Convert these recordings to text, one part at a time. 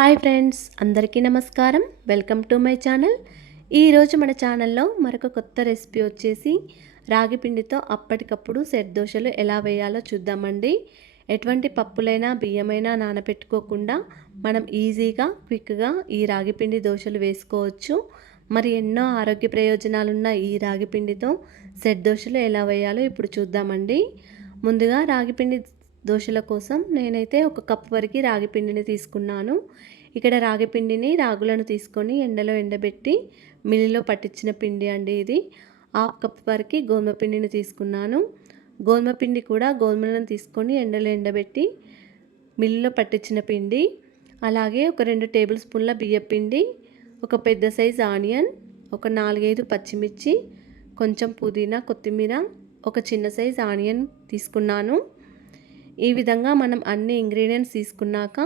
Hi friends అందరికీ నమస్కారం. Welcome to my channel. ఈరోజు మన ఛానల్లో మరొక కొత్త రెసిపీ వచ్చేసి రాగి పిండితో అప్పటికప్పుడు సెట్ దోశలు ఎలా వేయాలో చూద్దామండి. ఎటువంటి పప్పులైనా బియ్యమైనా నానబెట్టుకోకుండా మనం ఈజీగా క్విక్గా ఈ రాగి పిండి దోశలు వేసుకోవచ్చు. మరి ఎన్నో ఆరోగ్య ప్రయోజనాలున్న ఈ రాగి పిండితో సెట్ దోశలు ఎలా వేయాలో ఇప్పుడు చూద్దామండి. ముందుగా రాగి పిండి దోశల కోసం నేనైతే ఒక కప్ వరకు రాగి పిండిని తీసుకున్నాను. ఇక్కడ రాగి పిండిని రాగులను తీసుకొని ఎండలో ఎండబెట్టి మిల్లులో పట్టించిన పిండి అండి ఇది. హాఫ్ కప్ వరకు గోధుమ పిండిని తీసుకున్నాను. గోధుమ పిండి కూడా గోధుమలను తీసుకొని ఎండలో ఎండబెట్టి మిల్లులో పట్టించిన పిండి. అలాగే ఒక రెండు టేబుల్ స్పూన్ల బియ్య పిండి ఒక పెద్ద సైజ్ ఆనియన్ ఒక నాలుగైదు పచ్చిమిర్చి కొంచెం పుదీనా కొత్తిమీర ఒక చిన్న సైజ్ ఆనియన్ తీసుకున్నాను. ఈ విధంగా మనం అన్ని ఇంగ్రీడియంట్స్ తీసుకున్నాక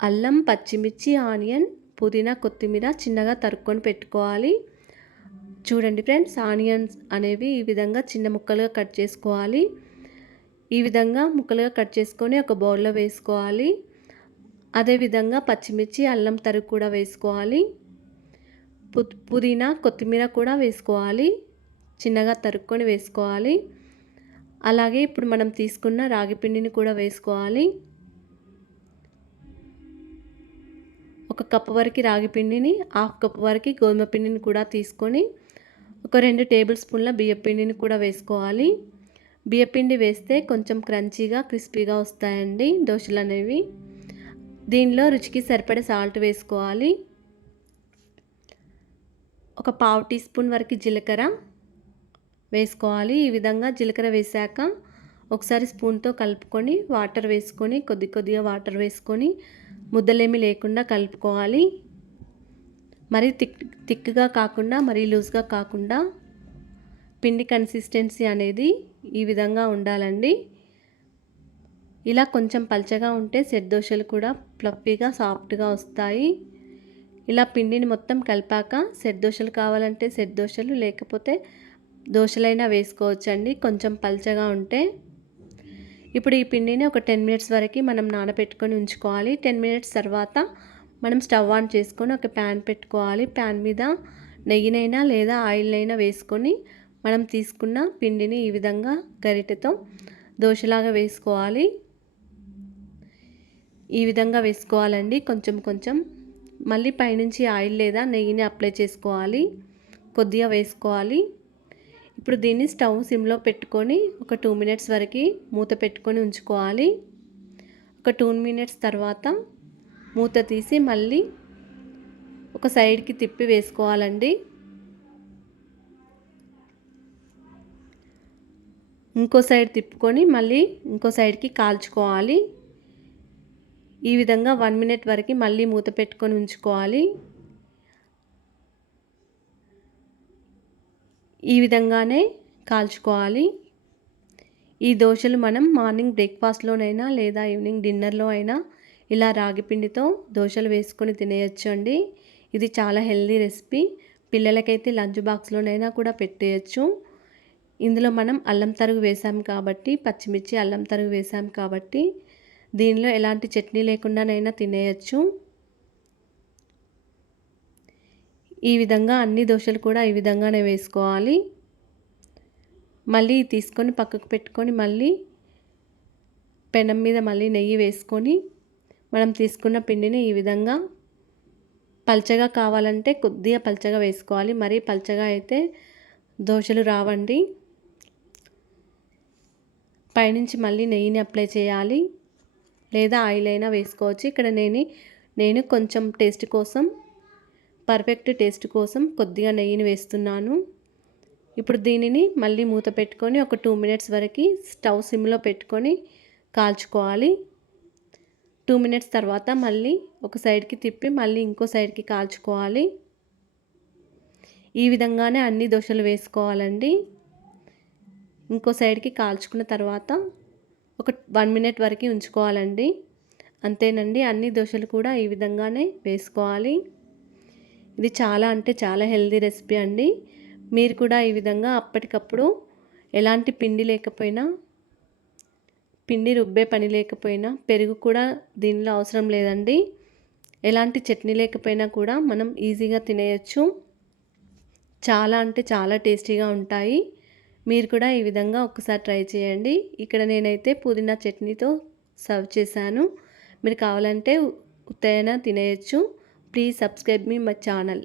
అల్లం పచ్చిమిర్చి ఆనియన్ పుదీనా కొత్తిమీర చిన్నగా తరుక్కొని పెట్టుకోవాలి. చూడండి ఫ్రెండ్స్ ఆనియన్స్ అనేవి ఈ విధంగా చిన్న ముక్కలుగా కట్ చేసుకోవాలి. ఈ విధంగా ముక్కలుగా కట్ చేసుకొని ఒక బౌల్లో వేసుకోవాలి. అదేవిధంగా పచ్చిమిర్చి అల్లం తరుగు కూడా వేసుకోవాలి. పు పుదీనా కొత్తిమీర కూడా వేసుకోవాలి. చిన్నగా తరుక్కొని వేసుకోవాలి. అలాగే ఇప్పుడు మనం తీసుకున్న రాగి పిండిని కూడా వేసుకోవాలి. ఒక కప్పు వరకు రాగి పిండిని హాఫ్ కప్ వరకు గోధుమ పిండిని కూడా తీసుకొని ఒక రెండు టేబుల్ స్పూన్ల బియ్యపిండిని కూడా వేసుకోవాలి. బియ్యపిండి వేస్తే కొంచెం క్రంచీగా క్రిస్పీగా వస్తాయండి దోశలు అనేవి. దీనిలో రుచికి సరిపడే సాల్ట్ వేసుకోవాలి. ఒక పావు టీ స్పూన్ వరకు జీలకర్ర. వేసుకోవాలి. ఈ విధంగా జీలకర్ర వేసాక ఒకసారి స్పూన్తో కలుపుకొని వాటర్ వేసుకొని కొద్ది కొద్దిగా వాటర్ వేసుకొని ముద్దలేమి లేకుండా కలుపుకోవాలి. మరీ థిక్ థిక్గా కాకుండా మరీ లూజ్గా కాకుండా పిండి కన్సిస్టెన్సీ అనేది ఈ విధంగా ఉండాలండి. ఇలా కొంచెం పల్చగా ఉంటే సెట్ దోశలు కూడా ఫ్లఫీగా సాఫ్ట్గా వస్తాయి. ఇలా పిండిని మొత్తం కలిపాక సెట్ దోశలు కావాలంటే సెట్ దోశలు లేకపోతే దోశలైనా వేసుకోవచ్చండి. కొంచెం పల్చగా ఉంటే. ఇప్పుడు ఈ పిండిని ఒక టెన్ మినిట్స్ వరకు మనం నానబెట్టుకొని ఉంచుకోవాలి. టెన్ మినిట్స్ తర్వాత మనం స్టవ్ ఆన్ చేసుకొని ఒక ప్యాన్ పెట్టుకోవాలి. ప్యాన్ మీద నెయ్యినైనా లేదా ఆయిల్నైనా వేసుకొని మనం తీసుకున్న పిండిని ఈ విధంగా గరిటెతో దోశలాగా వేసుకోవాలి. ఈ విధంగా వేసుకోవాలండి. కొంచెం కొంచెం. మళ్ళీ పైనుంచి ఆయిల్ లేదా నెయ్యిని అప్లై చేసుకోవాలి. కొద్దిగా వేసుకోవాలి. ఇప్పుడు దీన్ని స్టవ్ సిమ్లో పెట్టుకొని ఒక టూ మినిట్స్ వరకు మూత పెట్టుకొని ఉంచుకోవాలి. ఒక టూ మినిట్స్ తర్వాత మూత తీసి మళ్ళీ ఒక సైడ్కి తిప్పి వేసుకోవాలండి. ఇంకో సైడ్ తిప్పుకొని మళ్ళీ ఇంకో సైడ్కి కాల్చుకోవాలి. ఈ విధంగా వన్ మినిట్ వరకు మళ్ళీ మూత పెట్టుకొని ఉంచుకోవాలి. ఈ విధంగానే కాల్చుకోవాలి. ఈ దోశలు మనం మార్నింగ్ బ్రేక్ఫాస్ట్లోనైనా లేదా ఈవినింగ్ డిన్నర్లో అయినా ఇలా రాగి పిండితో దోశలు వేసుకొని తినేయచ్చు అండి ఇది చాలా హెల్దీ రెసిపీ. పిల్లలకైతే లంచ్ బాక్స్లోనైనా కూడా పెట్టేయచ్చు. ఇందులో మనం అల్లం తరుగు వేసాం కాబట్టి పచ్చిమిర్చి అల్లం తరుగు వేసాం కాబట్టి దీనిలో ఎలాంటి చట్నీ లేకుండానైనా తినేయచ్చు. ఈ విధంగా అన్ని దోశలు కూడా ఈ విధంగానే వేసుకోవాలి. మళ్ళీ తీసుకొని పక్కకు పెట్టుకొని మళ్ళీ పెనం మీద మళ్ళీ నెయ్యి వేసుకొని మనం తీసుకున్న పిండిని ఈ విధంగా పల్చగా కావాలంటే కొద్దిగా పల్చగా వేసుకోవాలి. మరీ పల్చగా అయితే దోశలు రావండి. పైనుంచి మళ్ళీ నెయ్యిని అప్లై చేయాలి. లేదా ఆయిల్ అయినా వేసుకోవచ్చు. ఇక్కడ నేను నేను కొంచెం టేస్ట్ కోసం పర్ఫెక్ట్ టేస్ట్ కోసం కొద్దిగా నెయ్యిని వేస్తున్నాను. ఇప్పుడు దీనిని మళ్ళీ మూత పెట్టుకొని ఒక టూ మినిట్స్ వరకు స్టవ్ సిమ్లో పెట్టుకొని కాల్చుకోవాలి. టూ మినిట్స్ తర్వాత మళ్ళీ ఒక సైడ్కి తిప్పి మళ్ళీ ఇంకో సైడ్కి కాల్చుకోవాలి. ఈ విధంగానే అన్ని దోశలు వేసుకోవాలండి. ఇంకో సైడ్కి కాల్చుకున్న తర్వాత ఒక వన్ మినిట్ వరకు ఉంచుకోవాలండి. అంతేనండి అన్ని దోశలు కూడా ఈ విధంగానే వేసుకోవాలి. ఇది చాలా అంటే చాలా హెల్దీ రెసిపీ అండి. మీరు కూడా ఈ విధంగా అప్పటికప్పుడు ఎలాంటి పిండి లేకపోయినా పిండి రుబ్బే పని లేకపోయినా పెరుగు కూడా దీనిలో అవసరం లేదండి. ఎలాంటి చట్నీ లేకపోయినా కూడా మనం ఈజీగా తినేయచ్చు. చాలా అంటే చాలా టేస్టీగా ఉంటాయి. మీరు కూడా ఈ విధంగా ఒకసారి ట్రై చేయండి. ఇక్కడ నేనైతే పుదీనా చట్నీతో సర్వ్ చేశాను. మీరు కావాలంటే ఉత్తైనా తినేయచ్చు. ప్లీజ్ సబ్స్క్రైబ్ మీ మై ఛానల్